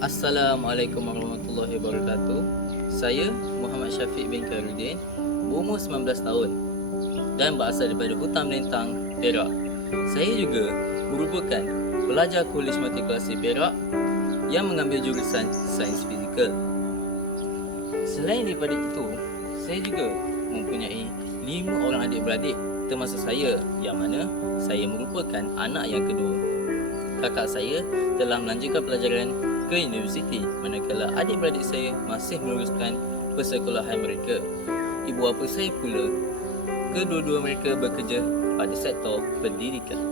Assalamualaikum warahmatullahi wabarakatuh. Saya Muhammad Syafiq bin Khairuddin, berumur 19 tahun dan berasal daripada Hutan Melintang, Perak. Saya juga merupakan pelajar Kolej Matrikulasi Perak yang mengambil jurusan Sains Fizikal. Selain daripada itu, saya juga mempunyai 5 orang adik-beradik, termasuk saya yang mana saya merupakan anak yang kedua. Kakak saya telah melanjutkan pelajaran ke universiti, manakala adik-beradik saya masih meneruskan persekolahan mereka. Ibu bapa saya pula, kedua-dua mereka bekerja pada sektor pendidikan.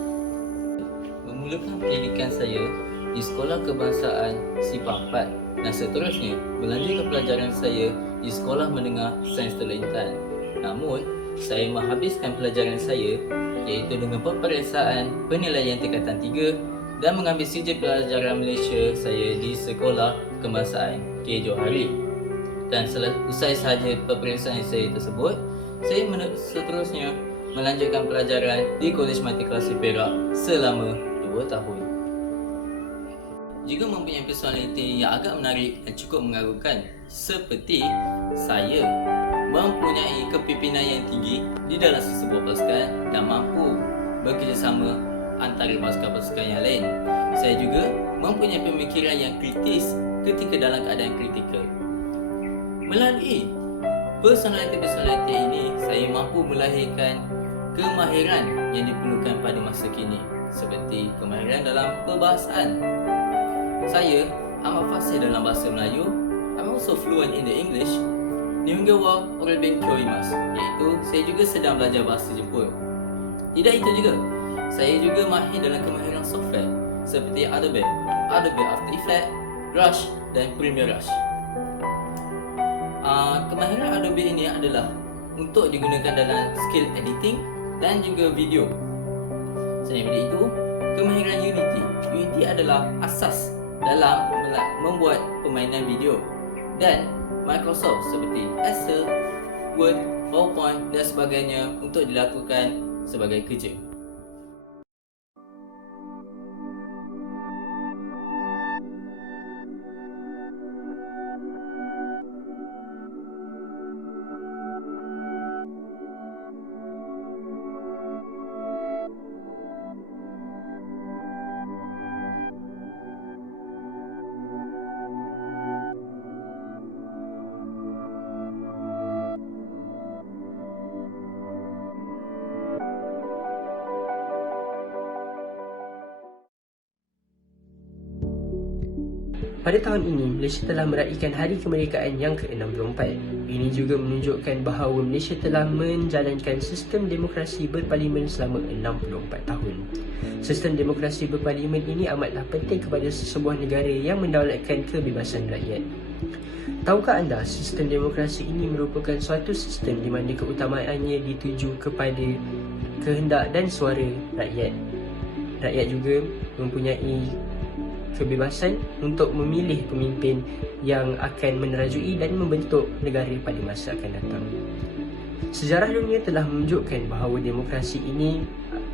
Memulakan pendidikan saya di Sekolah Kebangsaan Sipang 4 dan seterusnya melanjutkan pelajaran saya di Sekolah Menengah Sains Terlantan. Namun, saya menghabiskan pelajaran saya iaitu dengan peperiksaan penilaian tingkatan 3 dan mengambil sijil pelajaran Malaysia saya di Sekolah Kebangsaan K. Johari. Dan usai sahaja peperiksaan saya tersebut, saya seterusnya melanjutkan pelajaran di Kolej Matrikulasi Perak selama 2 tahun. Juga mempunyai personaliti yang agak menarik dan cukup mengagumkan, seperti saya mempunyai kepimpinan yang tinggi di dalam sesebuah pasukan dan mampu bekerjasama antara pasukan-pasukan yang lain. Saya juga mempunyai pemikiran yang kritis ketika dalam keadaan kritikal. Melalui personaliti ini, saya mampu melahirkan kemahiran yang diperlukan pada masa kini, seperti kemahiran dalam perbahasaan. Saya amat fasih dalam bahasa Melayu. I'm also fluent in the English. Nihongo wa orebenkyou imasu, iaitu saya juga sedang belajar bahasa Jepun. Tidak itu juga, saya juga mahir dalam kemahiran software seperti Adobe After Effects, Rush dan Premiere Rush. Kemahiran Adobe ini adalah untuk digunakan dalam skill editing dan juga video. Selain daripada itu, kemahiran Unity adalah asas dalam membuat permainan video, dan Microsoft seperti Excel, Word, PowerPoint dan sebagainya untuk dilakukan sebagai kerja. Pada tahun ini, Malaysia telah meraihkan Hari Kemerdekaan yang ke-64. Ini juga menunjukkan bahawa Malaysia telah menjalankan sistem demokrasi berparlimen selama 64 tahun. Sistem demokrasi berparlimen ini amatlah penting kepada sesebuah negara yang mendaulatkan kebebasan rakyat. Tahukah anda, sistem demokrasi ini merupakan suatu sistem di mana keutamaannya dituju kepada kehendak dan suara rakyat. Rakyat juga mempunyai kebebasan untuk memilih pemimpin yang akan menerajui dan membentuk negara pada masa akan datang. Sejarah dunia telah menunjukkan bahawa demokrasi ini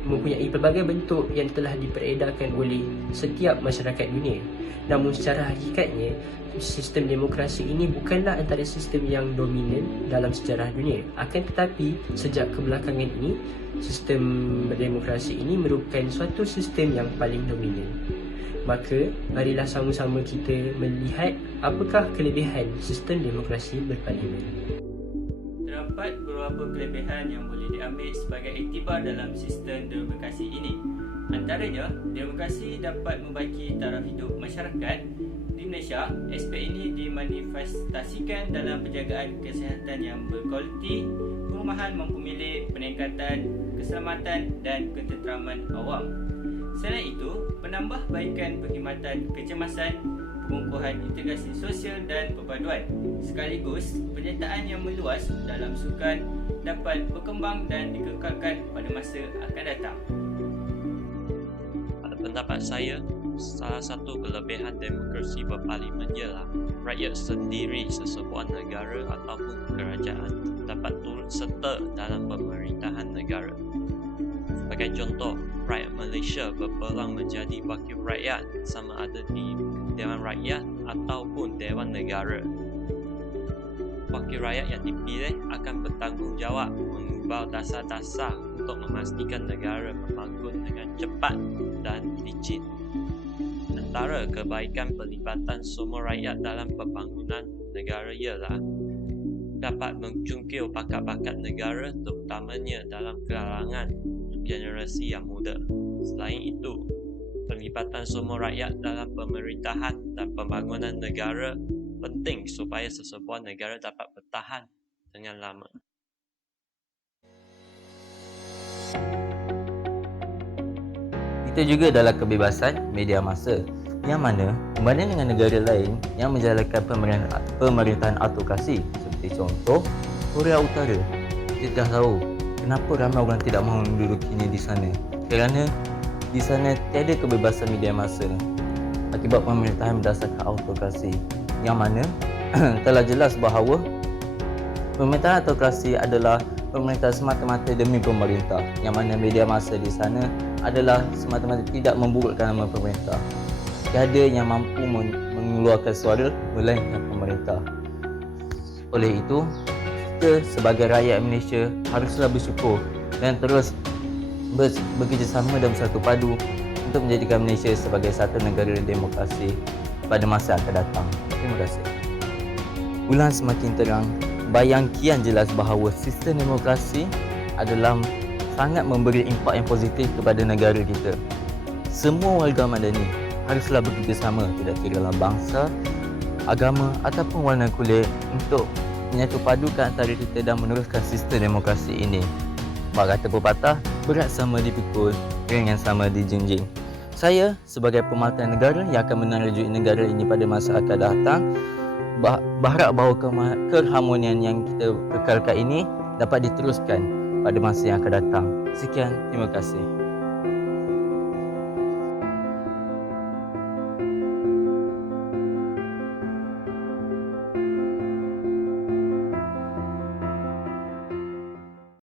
mempunyai pelbagai bentuk yang telah diperedarkan oleh setiap masyarakat dunia. Namun secara hakikatnya, sistem demokrasi ini bukanlah antara sistem yang dominan dalam sejarah dunia. Akan tetapi, sejak kebelakangan ini, sistem demokrasi ini merupakan suatu sistem yang paling dominan. Maka, marilah sama-sama kita melihat apakah kelebihan sistem demokrasi berparlimen. Terdapat beberapa kelebihan yang boleh diambil sebagai iktibar dalam sistem demokrasi ini. Antaranya, demokrasi dapat membaiki taraf hidup masyarakat. Di Malaysia, aspek ini dimanifestasikan dalam penjagaan kesihatan yang berkualiti, perumahan mampu milik, peningkatan keselamatan dan ketenteraman awam. Selain itu, penambahbaikan perkhidmatan kecemasan, pengukuhan integrasi sosial dan perpaduan, sekaligus penyertaan yang meluas dalam sukan dapat berkembang dan dikekalkan pada masa akan datang. Pada pendapat saya, salah satu kelebihan demokrasi berparlimen ialah rakyat sendiri sesebuah negara ataupun kerajaan dapat turut serta dalam pemerintahan negara. Sebagai contoh, rakyat Malaysia berpeluang menjadi wakil rakyat sama ada di Dewan Rakyat ataupun Dewan Negara. Wakil rakyat yang dipilih akan bertanggungjawab mengubah dasar-dasar untuk memastikan negara membangun dengan cepat dan licin. Antara kebaikan pelibatan semua rakyat dalam pembangunan negara ialah dapat mencungkil bakat-bakat negara terutamanya dalam kalangan generasi yang muda. Selain itu, pelibatan semua rakyat dalam pemerintahan dan pembangunan negara penting supaya sesebuah negara dapat bertahan dengan lama. Itu juga adalah kebebasan media massa, yang mana berbanding dengan negara lain yang menjalankan pemerintahan autokrasi seperti contoh Korea Utara. Kita dah tahu kenapa ramai orang tidak mahu mendudukinya di sana, kerana di sana tiada kebebasan media massa akibat pemerintahan berdasarkan autokrasi, yang mana telah jelas bahawa pemerintahan autokrasi adalah pemerintah semata-mata demi pemerintah, yang mana media massa di sana adalah semata-mata tidak memburukkan nama pemerintah. Tiada yang mampu mengeluarkan suara melainkan pemerintah. Oleh itu, kita sebagai rakyat Malaysia haruslah bersyukur dan terus bekerjasama dan bersatu padu untuk menjadikan Malaysia sebagai satu negara demokrasi pada masa akan datang. Terima kasih. Bulan semakin terang, bayang kian jelas bahawa sistem demokrasi adalah sangat memberi impak yang positif kepada negara kita. Semua warga madani haruslah bekerjasama, tidak kira bangsa, agama ataupun warna kulit, untuk menyatu padukan antara kita dan meneruskan sistem demokrasi ini. Bak kata pepatah, berat sama dipikul, ringan sama dijunjing. Saya sebagai pemerhati negara yang akan menerajui negara ini pada masa akan datang, berharap bahawa keharmonian yang kita kekalkan ini dapat diteruskan pada masa yang akan datang. Sekian, terima kasih.